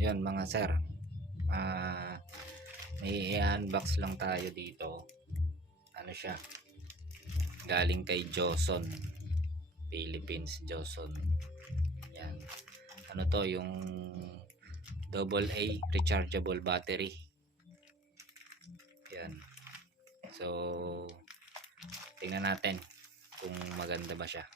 Yun mga sir, may i-unbox lang tayo dito. Ano siya, galing kay Joson Philippines. Joson, yan. Ano to, yung AA rechargeable battery. Yan. So tingnan natin kung maganda ba siya.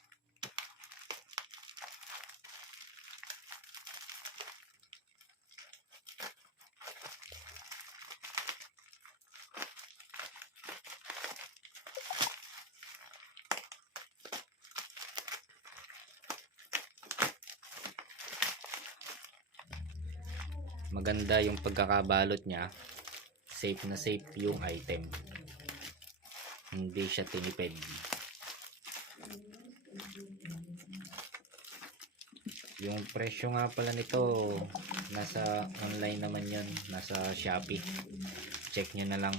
Maganda yung pagkakabalot niya, safe na safe yung item, hindi siya tinipid. Yung presyo nga pala nito, nasa online naman yun, nasa Shopee, check nyo na lang.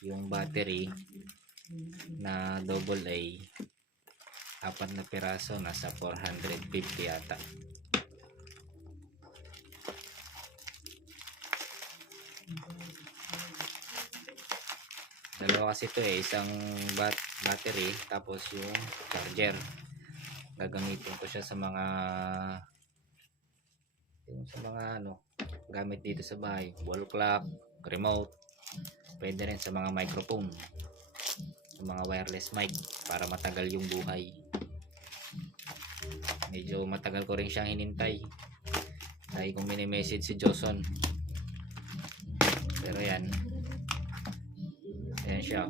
Yung battery na AA, 4 na piraso, nasa 450 yata. Dalawa kasi ito isang battery tapos yung charger. Gagamitin ko siya sa mga gamit dito sa bahay, wall clock, remote, pwede rin sa mga microphone, sa mga wireless mic, para matagal yung buhay. Medyo matagal ko rin siyang hinintay, dahil kong mini-message si Joson, pero yan siya.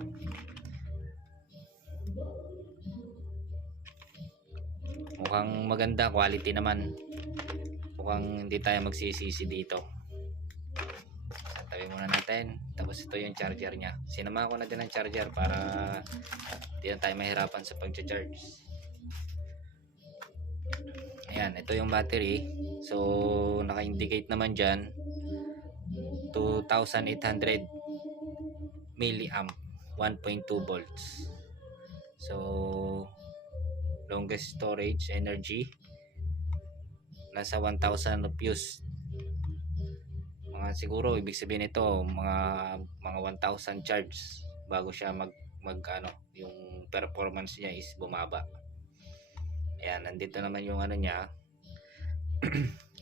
Mukhang maganda, quality naman. Mukhang hindi tayo magsisisi dito. Tabi muna natin. Tapos ito yung charger nya. Sinama ko na din ang charger para hindi na tayo mahirapan sa pag-charge. Ayan, ito yung battery. So naka-indicate naman dyan 2,800 milliamp, 1.2 volts. So longest storage energy nasa 1,000 use. Siguro ibig sabihin nito mga 1,000 charge bago siya mag yung performance niya is bumaba. Ayan, nandito naman yung ano niya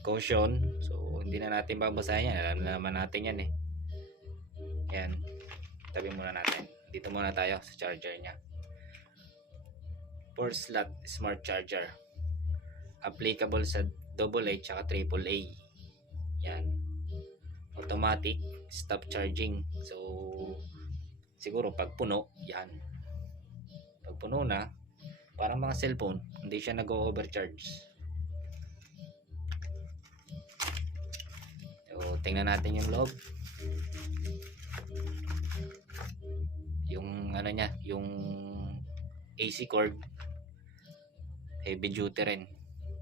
caution. So hindi na natin babasahin yan, alam na naman natin yan eh. Ayan, tabi muna natin. Dito muna tayo sa charger niya. 4 slot smart charger, applicable sa AA tsaka AAA. Yan, automatic stop charging. So siguro pag puno, yan, pag puno na, parang mga cellphone, hindi siya nag-overcharge. So tingnan natin yung loob. Yung ano niya, yung AC cord, heavy duty rin.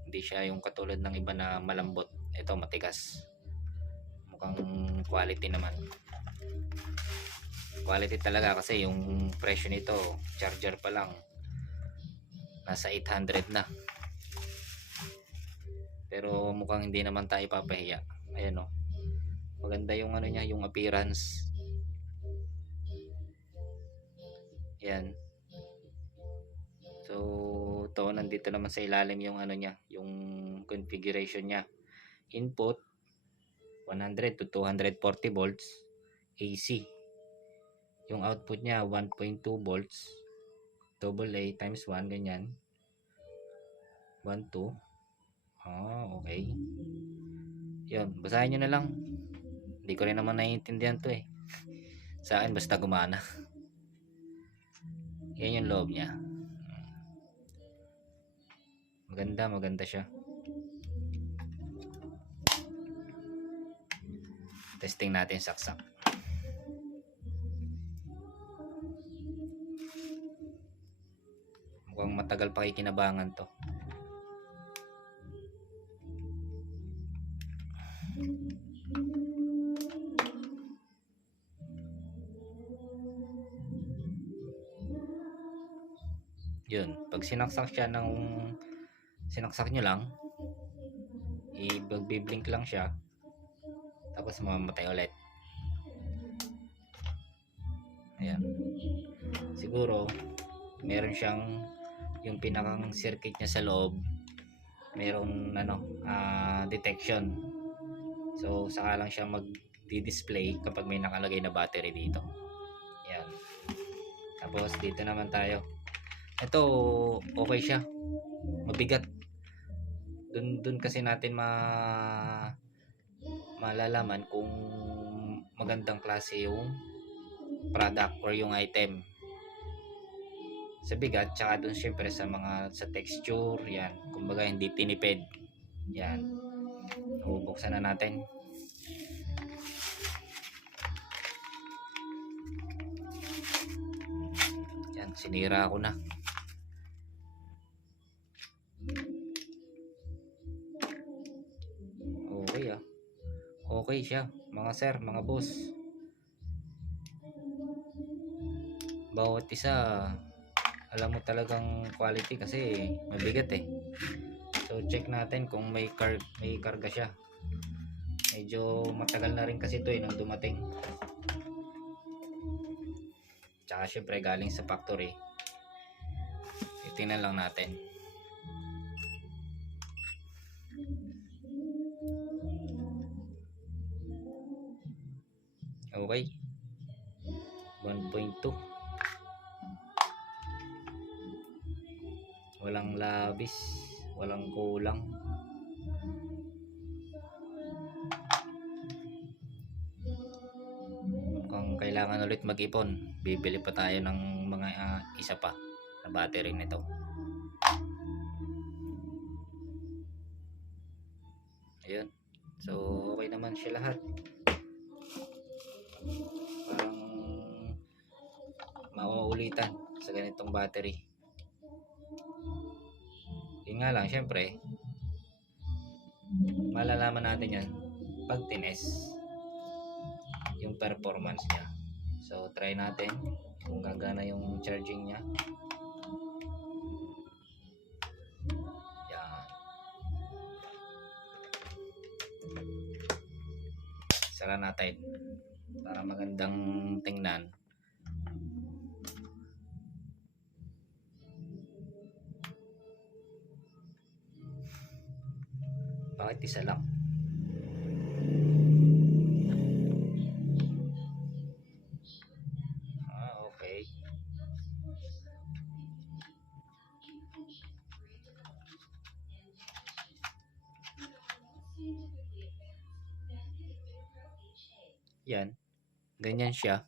Hindi siya yung katulad ng iba na malambot. Ito matigas. Mukhang quality naman. Quality talaga kasi yung presyo nito, charger pa lang nasa 800 na. Pero mukhang hindi naman tayo papahiya. Ayan o. Maganda yung ano niya, yung appearance. Yan. So to, nandito naman sa ilalim yung ano niya, yung configuration niya. Input 100 to 240 volts AC. Yung output niya 1.2 volts AA times 1, ganyan. 1 2. Okay. Yun, basahin nyo na lang. Hindi ko rin naman naiintindihan to eh. Sa akin basta gumana. Yan yung loob niya. Maganda siya. Testing natin saksak. Mukhang matagal pa kikinabangan to. Yun, pag sinaksak siya sinaksak nyo lang, Magbiblink lang siya, tapos mamamatay ulit. Ayan. Siguro meron siyang yung pinakang circuit niya sa loob, meron detection. So saka lang siya mag-display kapag may nakalagay na battery dito. Ayan. Tapos dito naman tayo. Ito okay siya. Mabigat. Dun kasi natin malalaman kung magandang klase yung product or yung item. Sa bigat, tsaka dun syempre sa texture, yan. Kumbaga hindi tinipid. Yan. Bubuksan na natin. Yan, sinira ko na. Okay Okay siya, mga sir, mga boss. Bawat isa, alam mo talagang quality kasi mabigat eh. So check natin kung may karga siya. Medyo matagal na rin kasi ito nung dumating. Tsaka syempre galing sa factory. Tingnan lang natin. Okay. 1.2. Walang labis, walang kulang. Kung kailangan ulit mag-ipon, bibili pa tayo ng mga isa pa na battery nito. Ayun. So okay naman siya lahat. Parang mauulitan sa ganitong battery. Yun nga lang, syempre malalaman natin yan pag tines yung performance niya. So try natin kung gagana yung charging niya. Yan. Sara natin para magandang tingnan. Bakit isa lang? Okay. Yan. Ganyan siya.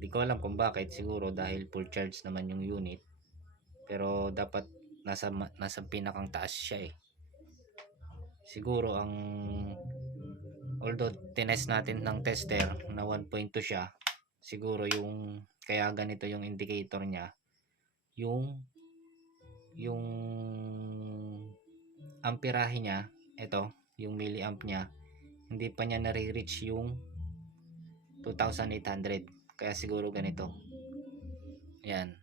Di ko alam kung bakit. Siguro dahil full charge naman yung unit. Pero dapat nasa pinakang taas siya eh. Siguro although tinest natin ng tester na 1.2 siya, siguro yung kaya ganito yung indicator niya, yung amperahe niya, ito yung milliamp niya, hindi pa niya nare-reach yung 2,800, kaya siguro ganito. Yan,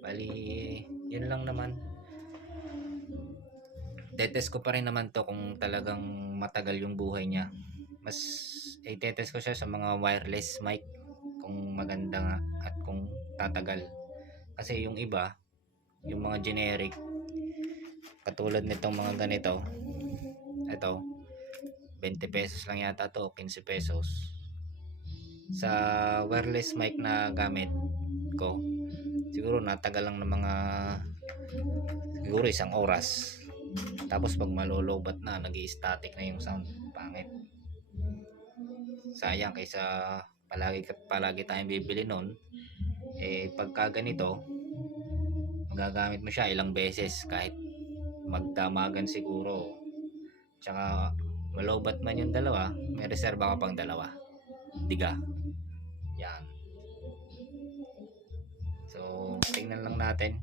bali yun lang naman. Tetest ko pa rin naman to kung talagang matagal yung buhay niya. Mas itetest ko siya sa mga wireless mic kung maganda nga at kung tatagal. Kasi yung iba, yung mga generic, katulad nitong mga ganito, ito 20 pesos lang yata to, 15 pesos. Sa wireless mic na gamit ko, siguro natagal lang ng mga siguro 1 oras. Tapos pag malolobat na, nag-i-static na yung sound, pangit. Sayang, kaysa palagi tayong bibili nun, pagka ganito magagamit mo siya ilang beses, kahit magdamagan siguro, tsaka malobat man yung dalawa, may reserba ka pang dalawa, diga. Yan. So tingnan lang natin.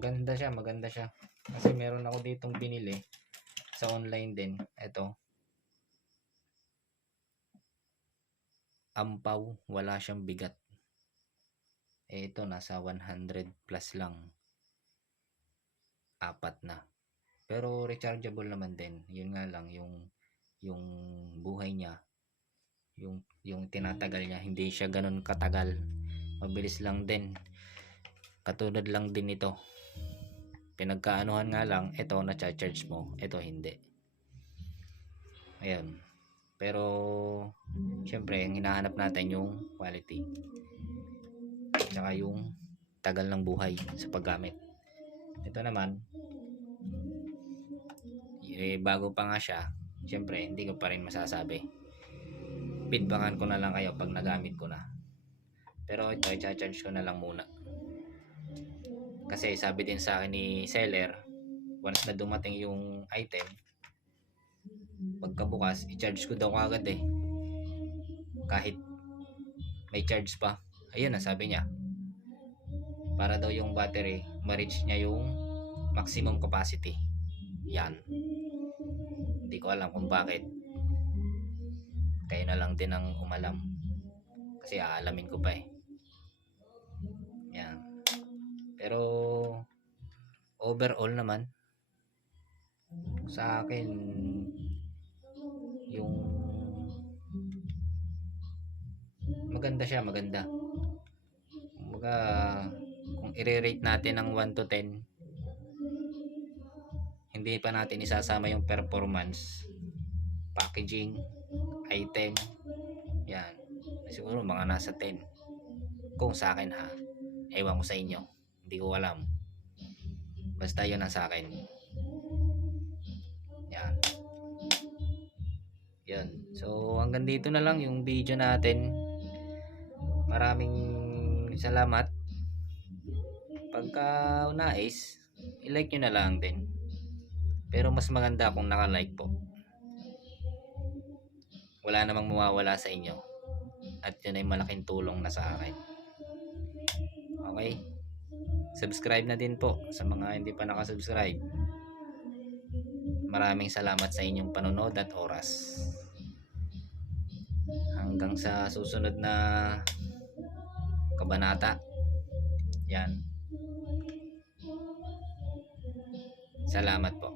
Maganda siya kasi meron ako ditong binili sa online din. Ito, ampaw, wala siyang bigat. ito nasa 100 plus lang, apat na. Pero rechargeable naman din. Yun nga lang yung buhay niya, yung tinatagal niya, hindi siya ganun katagal. Mabilis lang din. Katulad lang din ito. Pinagkaanuhan nga lang, ito na-charge mo, ito hindi. Ayun. Pero syempre, ang hinahanap natin yung quality. Tsaka yung tagal ng buhay sa paggamit. Ito naman, bago pa nga siya, syempre hindi ko pa rin masasabi. Feedbackan ko na lang kayo pag nagamit ko na. Pero ito, i-charge ko na lang muna. Kasi sabi din sa akin ni seller, once na dumating yung item, pagkabukas, i-charge ko daw agad eh. Kahit may charge pa. Ayun na, sabi niya. Para daw yung battery, ma-reach niya yung maximum capacity. Yan. Hindi ko alam kung bakit. Kayo na lang din ang umalam. Kasi aalamin ko pa eh. Yan. Pero overall naman, sa akin, yung maganda siya, maganda. Kumbaga, kung i-rate natin ng 1 to 10, hindi pa natin isasama yung performance, packaging, item, yan. Siguro mga nasa 10. Kung sa akin ha, ewan ko sa inyo, hindi ko alam. Basta yun ang sa akin. Yan. Yan. So hanggang dito na lang yung video natin. Maraming salamat. Pagka nais, i-like nyo na lang din. Pero mas maganda kung naka-like po. Wala namang mawawala sa inyo. At yun ay malaking tulong na sa akin. Okay? Subscribe na din po sa mga hindi pa nakasubscribe. Maraming salamat sa inyong panonood at oras. Hanggang sa susunod na kabanata. Yan. Salamat po.